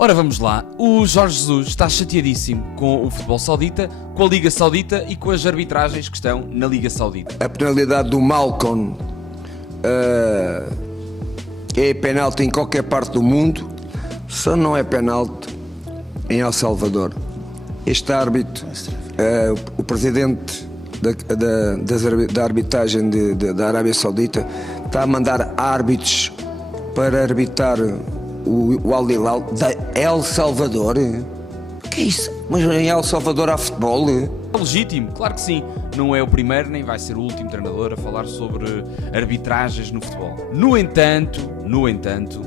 Ora, vamos lá. O Jorge Jesus está chateadíssimo com o futebol saudita, com a Liga Saudita e com as arbitragens que estão na Liga Saudita. A penalidade do Malcom é penalti em qualquer parte do mundo, só não é penalti em El Salvador. Este árbitro, o presidente da arbitragem da Arábia Saudita, está a mandar árbitros para arbitrar o Al Hilal da El Salvador. Que é isso? Mas em El Salvador há futebol? É legítimo, claro que sim. Não é o primeiro nem vai ser o último treinador a falar sobre arbitragens no futebol. No entanto,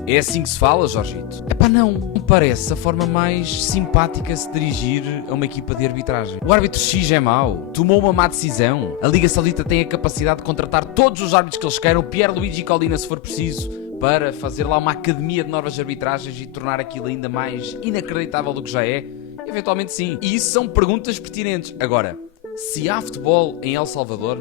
é assim que se fala, Jorgito? Epá, não me parece a forma mais simpática de se dirigir a uma equipa de arbitragem. O árbitro X é mau, tomou uma má decisão. A Liga Saudita tem a capacidade de contratar todos os árbitros que eles queiram, Pierluigi Collina se for preciso, para fazer lá uma academia de novas arbitragens e tornar aquilo ainda mais inacreditável do que já é. Eventualmente sim. E isso são perguntas pertinentes. Agora, se há futebol em El Salvador,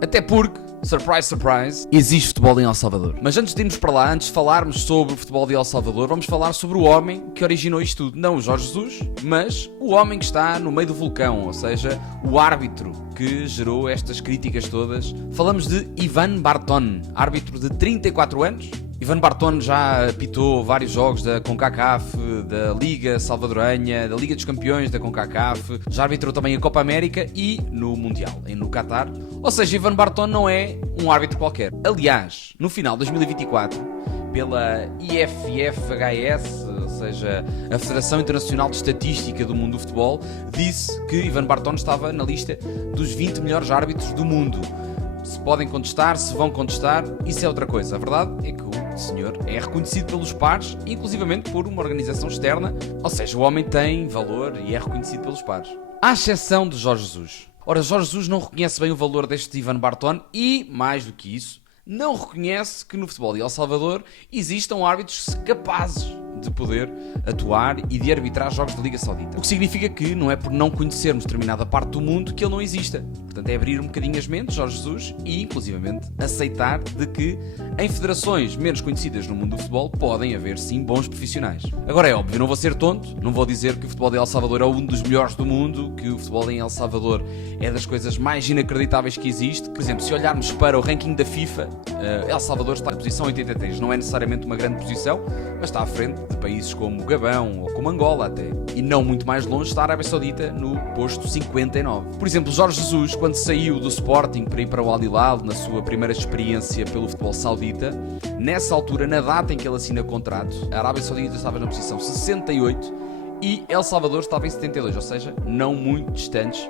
até porque, surprise, surprise, existe futebol em El Salvador. Mas antes de irmos para lá, antes de falarmos sobre o futebol de El Salvador, vamos falar sobre o homem que originou isto tudo. Não o Jorge Jesus, mas o homem que está no meio do vulcão, ou seja, o árbitro que gerou estas críticas todas. Falamos de Ivan Barton, árbitro de 34 anos. Ivan Barton já apitou vários jogos da CONCACAF, da Liga Salvadoranha, da Liga dos Campeões da CONCACAF, já arbitrou também a Copa América e no Mundial, no Qatar. Ou seja, Ivan Barton não é um árbitro qualquer. Aliás, no final de 2024, pela IFFHS, ou seja, a Federação Internacional de Estatística do Mundo do Futebol, disse que Ivan Barton estava na lista dos 20 melhores árbitros do mundo. Se podem contestar, se vão contestar, isso é outra coisa. A verdade é que o senhor é reconhecido pelos pares, inclusivamente por uma organização externa, ou seja, o homem tem valor e é reconhecido pelos pares. À exceção de Jorge Jesus. Ora, Jorge Jesus não reconhece bem o valor deste Ivan Barton e, mais do que isso, não reconhece que no futebol de El Salvador existam árbitros capazes de poder atuar e de arbitrar jogos da Liga Saudita. O que significa que não é por não conhecermos determinada parte do mundo que ele não exista. Portanto, é abrir um bocadinho as mentes, Jorge Jesus, e inclusivamente aceitar de que em federações menos conhecidas no mundo do futebol podem haver sim bons profissionais. Agora é óbvio, não vou ser tonto, não vou dizer que o futebol de El Salvador é um dos melhores do mundo, que o futebol em El Salvador é das coisas mais inacreditáveis que existe. Por exemplo, se olharmos para o ranking da FIFA, El Salvador está na posição 83, não é necessariamente uma grande posição, mas está à frente de países como o Gabão ou como Angola até. E não muito mais longe está a Arábia Saudita no posto 59. Por exemplo, Jorge Jesus, quando saiu do Sporting para ir para o Al Hilal, na sua primeira experiência pelo futebol saudita, nessa altura, na data em que ele assina contrato, a Arábia Saudita estava na posição 68 e El Salvador estava em 72, ou seja, não muito distantes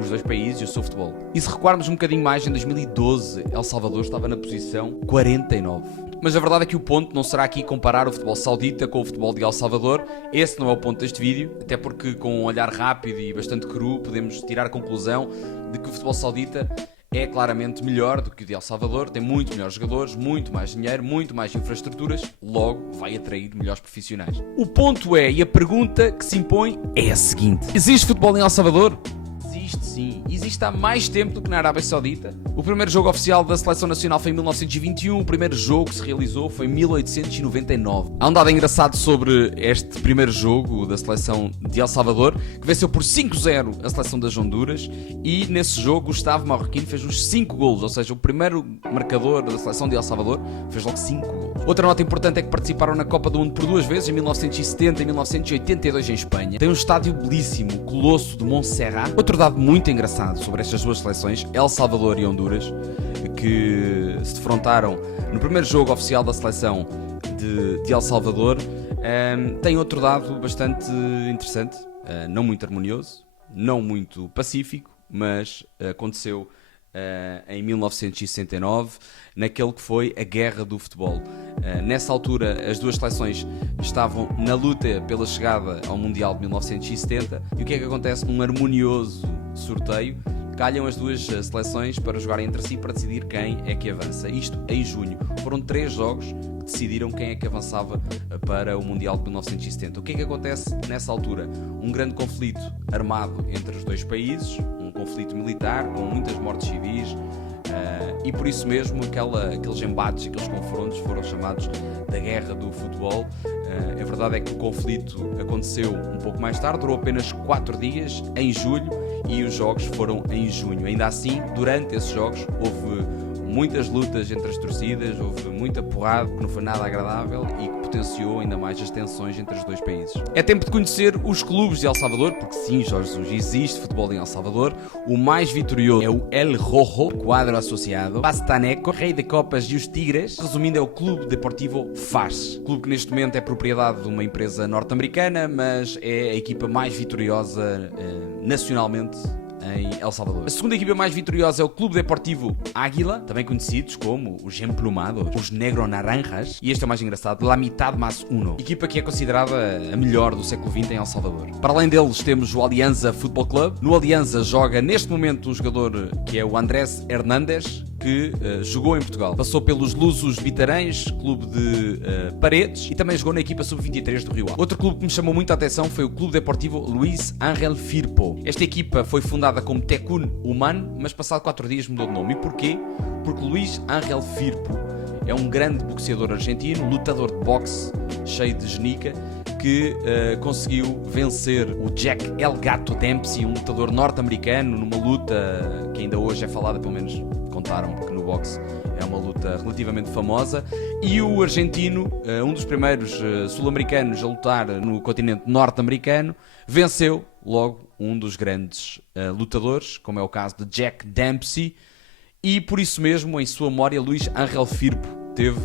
os dois países e o seu futebol. E se recuarmos um bocadinho mais, em 2012, El Salvador estava na posição 49. Mas a verdade é que o ponto não será aqui comparar o futebol saudita com o futebol de El Salvador. Esse não é o ponto deste vídeo, até porque com um olhar rápido e bastante cru podemos tirar a conclusão de que o futebol saudita é claramente melhor do que o de El Salvador, tem muito melhores jogadores, muito mais dinheiro, muito mais infraestruturas, logo vai atrair melhores profissionais. O ponto é, e a pergunta que se impõe é a seguinte: existe futebol em El Salvador? Existe sim, existe há mais tempo do que na Arábia Saudita. O primeiro jogo oficial da Seleção Nacional foi em 1921, o primeiro jogo que se realizou foi em 1899. Há um dado engraçado sobre este primeiro jogo da Seleção de El Salvador, que venceu por 5-0 a Seleção das Honduras, e nesse jogo Gustavo Marroquino fez os 5 golos, ou seja, o primeiro marcador da Seleção de El Salvador fez logo 5 golos. Outra nota importante é que participaram na Copa do Mundo por duas vezes, em 1970 e 1982 em Espanha. Tem um estádio belíssimo, o Colosso de Montserrat. Outro dado muito engraçado sobre estas duas seleções, El Salvador e Honduras, que se defrontaram no primeiro jogo oficial da seleção de El Salvador, tem outro dado bastante interessante, não muito harmonioso, não muito pacífico, mas aconteceu em 1969, naquele que foi a Guerra do Futebol. Nessa altura, as duas seleções estavam na luta pela chegada ao Mundial de 1970, e o que é que acontece num harmonioso sorteio? Calham as duas seleções para jogarem entre si para decidir quem é que avança. Isto em junho. Foram 3 jogos que decidiram quem é que avançava para o Mundial de 1970. O que é que acontece nessa altura? Um grande conflito armado entre os dois países, um conflito militar com muitas mortes civis, e por isso mesmo aqueles embates, aqueles confrontos foram chamados da Guerra do Futebol, A verdade é que o conflito aconteceu um pouco mais tarde, durou apenas 4 dias, em julho, e os jogos foram em junho. Ainda assim, durante esses jogos, houve muitas lutas entre as torcidas, houve muita porrada, que não foi nada agradável e que potenciou ainda mais as tensões entre os dois países. É tempo de conhecer os clubes de El Salvador, porque sim, Jorge Jesus, existe futebol em El Salvador. O mais vitorioso é o El Rojo, quadro associado, Pastaneco, Rei de Copas e os Tigres. Resumindo, é o Clube Deportivo FAS, clube que neste momento é propriedade de uma empresa norte-americana, mas é a equipa mais vitoriosa nacionalmente em El Salvador. A segunda equipa mais vitoriosa é o Clube Deportivo Águila, também conhecidos como os Emplumados, os Negro-Naranjas, e este é o mais engraçado, La Mitad Más Uno, equipa que é considerada a melhor do século XX em El Salvador. Para além deles temos o Alianza Football Club. No Alianza joga neste momento um jogador que é o Andrés Hernández, que jogou em Portugal. Passou pelos Lusos Vitarães, clube de Paredes, e também jogou na equipa sub-23 do Rio Ave. Outro clube que me chamou muita atenção foi o Clube Deportivo Luis Ángel Firpo. Esta equipa foi fundada como Tecún Human, mas passado 4 dias mudou de nome. E porquê? Porque Luis Ángel Firpo é um grande boxeador argentino, lutador de boxe, cheio de genica, que conseguiu vencer o Jack El Gato Dempsey, um lutador norte-americano, numa luta que ainda hoje é falada, pelo menos contaram, porque no boxe é uma luta relativamente famosa. E o argentino, um dos primeiros sul-americanos a lutar no continente norte-americano, venceu logo um dos grandes lutadores, como é o caso de Jack Dempsey, e por isso mesmo, em sua memória, Luis Ángel Firpo teve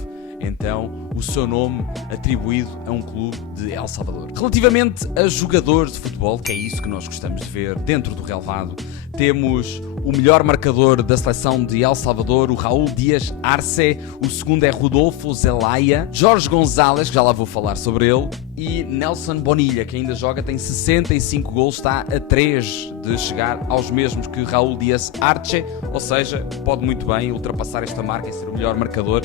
então o seu nome atribuído a um clube de El Salvador. Relativamente a jogadores de futebol, que é isso que nós gostamos de ver dentro do relvado, temos o melhor marcador da seleção de El Salvador, o Raúl Díaz Arce. O segundo é Rodolfo Zelaya. Jorge González, que já lá vou falar sobre ele, e Nelson Bonilla, que ainda joga, tem 65 golos, está a 3 de chegar aos mesmos que Raúl Díaz Arce, ou seja, pode muito bem ultrapassar esta marca e ser o melhor marcador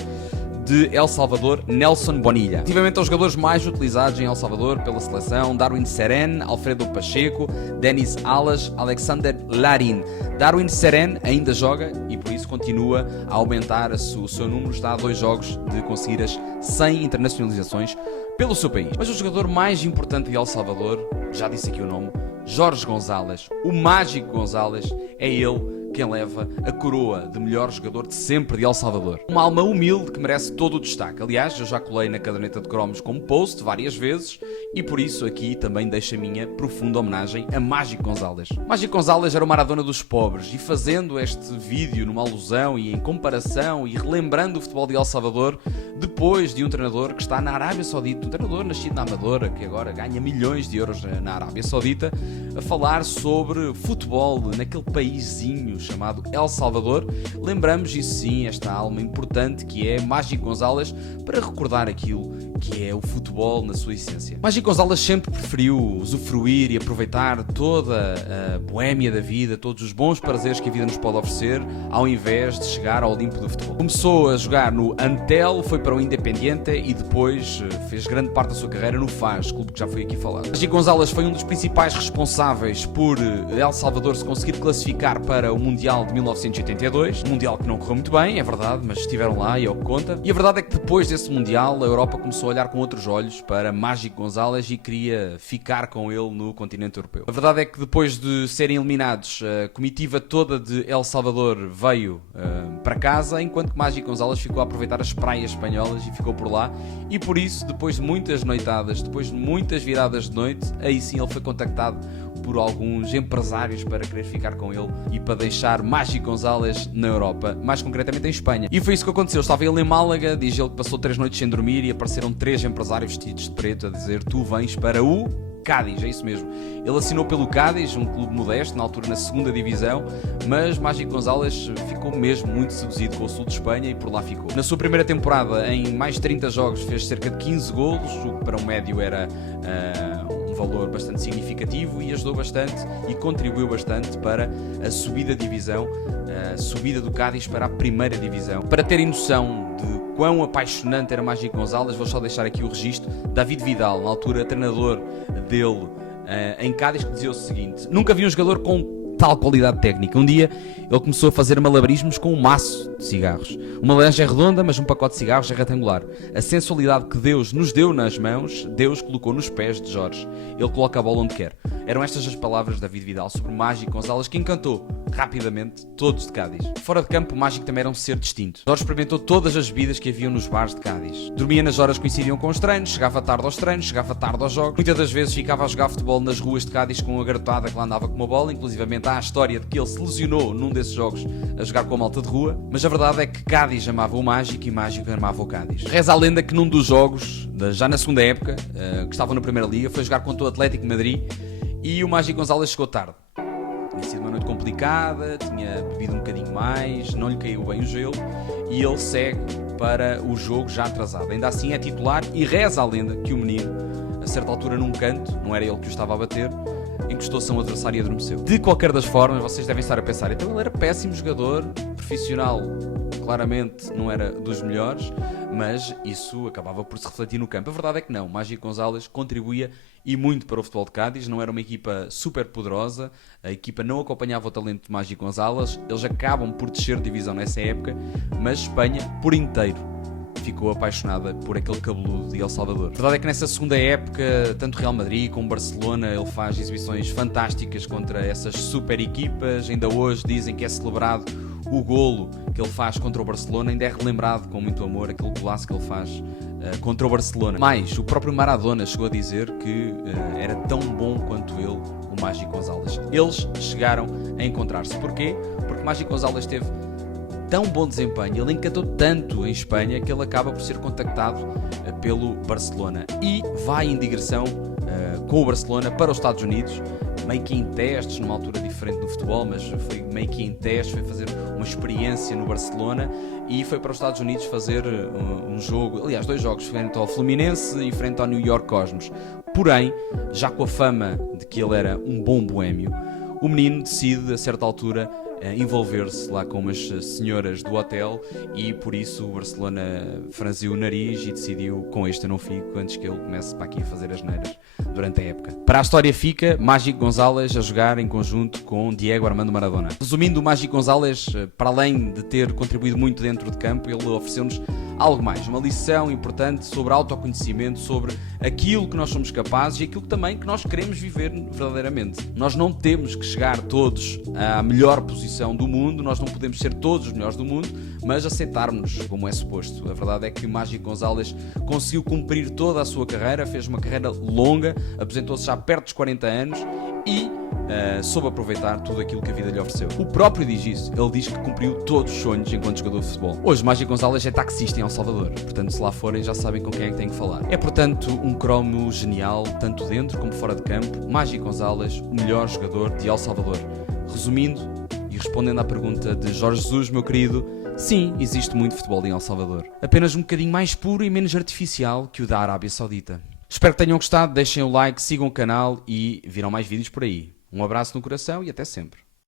de El Salvador, Nelson Bonilla. Relativamente aos jogadores mais utilizados em El Salvador pela seleção, Darwin Seren, Alfredo Pacheco, Denis Alas, Alexander Larin. Darwin Seren ainda joga e por isso continua a aumentar o seu número, está a 2 jogos de conseguir as 100 internacionalizações pelo seu país. Mas o jogador mais importante de El Salvador, já disse aqui o nome, Jorge González, o Mágico González, é ele quem leva a coroa de melhor jogador de sempre de El Salvador. Uma alma humilde que merece todo o destaque. Aliás, eu já colei na caderneta de cromos como post várias vezes e por isso aqui também deixo a minha profunda homenagem a Mágico González. Mágico González era o Maradona dos pobres e fazendo este vídeo numa alusão e em comparação e relembrando o futebol de El Salvador depois de um treinador que está na Arábia Saudita, um treinador nascido na Amadora que agora ganha milhões de euros na Arábia Saudita, a falar sobre futebol naquele paísinho chamado El Salvador. Lembramos, isso sim, esta alma importante que é Mágico González para recordar aquilo que é o futebol na sua essência. Mágico González sempre preferiu usufruir e aproveitar toda a boémia da vida, todos os bons prazeres que a vida nos pode oferecer, ao invés de chegar ao Olimpo do futebol. Começou a jogar no Antel, foi para o Independiente e depois fez grande parte da sua carreira no FAS, clube que já foi aqui falado. Mágico González foi um dos principais responsáveis por El Salvador se conseguir classificar para o Mundial de 1982, um Mundial que não correu muito bem, é verdade, mas estiveram lá e é o que conta. E a verdade é que depois desse Mundial, a Europa começou a olhar com outros olhos para Mágico González e queria ficar com ele no continente europeu. A verdade é que depois de serem eliminados, a comitiva toda de El Salvador veio para casa, enquanto que Mágico González ficou a aproveitar as praias espanholas e ficou por lá. E por isso, depois de muitas noitadas, depois de muitas viradas de noite, aí sim ele foi contactado por alguns empresários para querer ficar com ele e para deixar Mágico González na Europa, mais concretamente em Espanha. E foi isso que aconteceu. Estava ele em Málaga, diz ele que passou 3 noites sem dormir e apareceram 3 empresários vestidos de preto a dizer: tu vens para o Cádiz, é isso mesmo. Ele assinou pelo Cádiz, um clube modesto, na altura na 2ª divisão, mas Mágico González ficou mesmo muito seduzido com o sul de Espanha e por lá ficou. Na sua primeira temporada, em mais de 30 jogos, fez cerca de 15 golos, o que para um médio era um valor bastante significativo e ajudou bastante e contribuiu bastante para a subida de divisão, a subida do Cádiz para a 1ª divisão. Para terem noção de quão apaixonante era Mágico González, vou só deixar aqui o registro. David Vidal, na altura treinador dele em Cádiz, que dizia o seguinte: nunca vi um jogador com tal qualidade técnica. Um dia ele começou a fazer malabarismos com um maço de cigarros. Uma laranja é redonda, mas um pacote de cigarros é retangular. A sensualidade que Deus nos deu nas mãos, Deus colocou nos pés de Jorge. Ele coloca a bola onde quer. Eram estas as palavras de David Vidal sobre o Mágico Gonzalez, que encantou rapidamente todos de Cádiz. Fora de campo, o Mágico também era um ser distinto. Jorge experimentou todas as bebidas que haviam nos bares de Cádiz. Dormia nas horas que coincidiam com os treinos, chegava tarde aos treinos, chegava tarde aos jogos. Muitas das vezes ficava a jogar futebol nas ruas de Cádiz com a garotada que lá andava com uma bola. Inclusivamente há a história de que ele se lesionou num desses jogos a jogar com a malta de rua. Mas a verdade é que Cádiz amava o Mágico e o Mágico amava o Cádiz. Reza a lenda que num dos jogos, já na segunda época, que estavam na Primeira Liga, foi jogar contra o Atlético de Madrid e o Mágico Gonzalez chegou tarde. Tinha sido uma noite complicada, tinha bebido um bocadinho mais, não lhe caiu bem o gelo e ele segue para o jogo já atrasado. Ainda assim é titular e reza a lenda que o menino, a certa altura num canto, não era ele que o estava a bater, encostou-se a um adversário e adormeceu. De qualquer das formas, vocês devem estar a pensar, então ele era péssimo jogador, profissional, claramente não era dos melhores, mas isso acabava por se refletir no campo. A verdade é que não, o Mágico Gonzalez contribuía e muito para o futebol de Cádiz, não era uma equipa super poderosa, a equipa não acompanhava o talento de Mágico Gonzalez, eles acabam por descer de divisão nessa época, mas Espanha, por inteiro, ficou apaixonada por aquele cabeludo de El Salvador. A verdade é que nessa segunda época, tanto Real Madrid como Barcelona, ele faz exibições fantásticas contra essas super equipas. Ainda hoje dizem que é celebrado o golo que ele faz contra o Barcelona, ainda é relembrado com muito amor aquele golaço que ele faz contra o Barcelona. Mas o próprio Maradona chegou a dizer que era tão bom quanto ele, o Mágico Gonzalez. Eles chegaram a encontrar-se. Porquê? Porque o Mágico Gonzalez teve tão bom desempenho, ele encantou tanto em Espanha que ele acaba por ser contactado pelo Barcelona e vai em digressão com o Barcelona para os Estados Unidos, meio que em testes, numa altura diferente do futebol, mas foi meio que em testes, foi fazer uma experiência no Barcelona e foi para os Estados Unidos fazer um jogo, aliás, 2 jogos, frente ao Fluminense e frente ao New York Cosmos. Porém, já com a fama de que ele era um bom boémio, o menino decide, a certa altura, envolver-se lá com umas senhoras do hotel e por isso o Barcelona franziu o nariz e decidiu, com este eu não fico, antes que ele comece para aqui a fazer as neiras durante a época. Para a história fica Mágico Gonzalez a jogar em conjunto com Diego Armando Maradona. Resumindo, o Mágico Gonzalez, para além de ter contribuído muito dentro de campo, ele ofereceu-nos algo mais, uma lição importante sobre autoconhecimento, sobre aquilo que nós somos capazes e aquilo também que nós queremos viver verdadeiramente. Nós não temos que chegar todos à melhor posição do mundo, nós não podemos ser todos os melhores do mundo, mas aceitarmos como é suposto. A verdade é que o Mágico Gonzalez conseguiu cumprir toda a sua carreira, fez uma carreira longa, apresentou-se já perto dos 40 anos e soube aproveitar tudo aquilo que a vida lhe ofereceu. O próprio diz isso, ele diz que cumpriu todos os sonhos enquanto jogador de futebol. Hoje Mágico Gonzalez é taxista em El Salvador, portanto se lá forem já sabem com quem é que têm que falar. É portanto um cromo genial, tanto dentro como fora de campo. Mágico Gonzalez, o melhor jogador de El Salvador. Resumindo e respondendo à pergunta de Jorge Jesus, meu querido, sim, existe muito futebol em El Salvador. Apenas um bocadinho mais puro e menos artificial que o da Arábia Saudita. Espero que tenham gostado, deixem o like, sigam o canal e virão mais vídeos por aí. Um abraço no coração e até sempre.